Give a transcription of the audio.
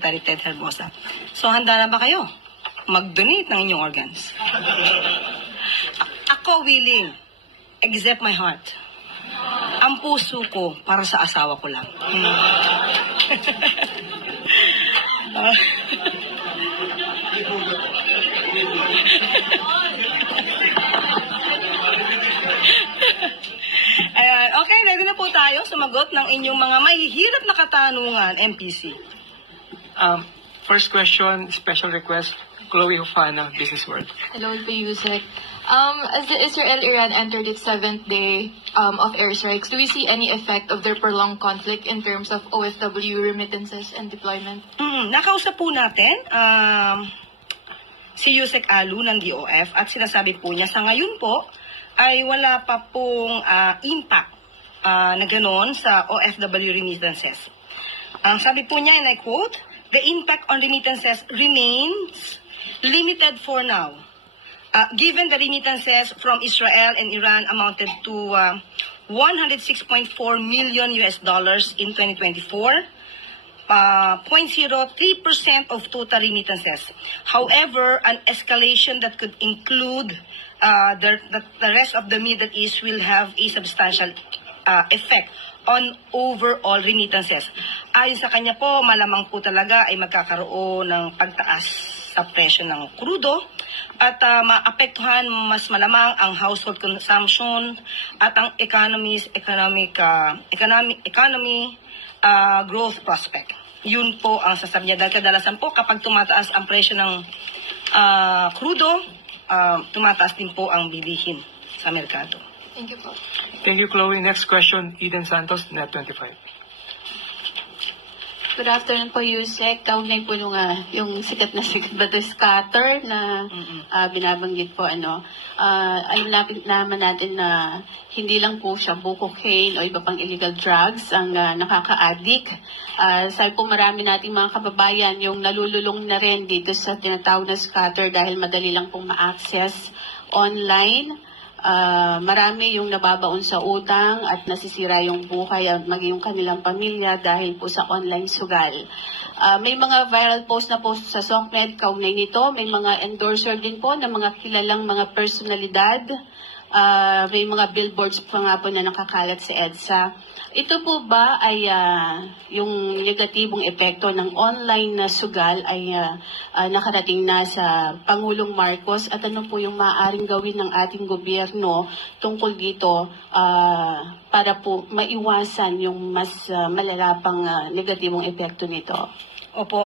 Secretary Ted Herbosa. So, handa na ba kayo mag-donate ng inyong organs? Ako willing, except my heart. Ang puso ko para sa asawa ko lang. Ayan. Okay, ready na po tayo sumagot ng inyong mga mahihirap na katanungan, MPC. First question, special request, Chloe Hufana, Business World. Hello po, Yusek. As the Israel-Iran entered its 7th day of airstrikes, do we see any effect of their prolonged conflict in terms of OFW remittances and deployment? Nakausap po natin si Yusek Alu ng DOF at sinasabi po niya sa ngayon po ay wala pa pong impact na gano'n sa OFW remittances. Ang sabi po niya, and I quote, "The impact on remittances remains limited for now. Given the remittances from Israel and Iran amounted to $106.4 million in 2024, 0.03% of total remittances. However, an escalation that could include the rest of the Middle East will have a substantial effect on overall remittances." Ayon sa kanya po, malamang po talaga ay magkakaroon ng pagtaas sa presyo ng krudo at maapektuhan mas malamang ang household consumption at ang economy growth prospect. Yun po ang sasabi niya. Dahil kadalasan po kapag tumataas ang presyo ng krudo, tumataas din po ang bilihin sa merkado. Thank you po. Thank you, Chloe. Next question, Eden Santos, Net25. Good afternoon po, Yusek. Kaugnay po nung yung sikat ba ito, scatter na binabanggit po, ay naman natin na hindi lang po siya cocaine o iba pang illegal drugs ang nakaka-addict. Sabi po marami nating mga kababayan yung nalululong na rin dito sa tinatawag na scatter dahil madali lang pong ma-access online. Marami yung nababaon sa utang at nasisira yung buhay at maging yung kanilang pamilya dahil po sa online sugal. May mga viral post na post sa SOCMED kaugnay nito. May mga endorser din po ng mga kilalang mga personalidad. May mga billboards pa nga po na nakakalat sa EDSA. Ito po ba ay yung negatibong epekto ng online na sugal ay nakarating na sa Pangulong Marcos at ano po yung maaaring gawin ng ating gobyerno tungkol dito para po maiwasan yung mas malalapang negatibong epekto nito? Opo.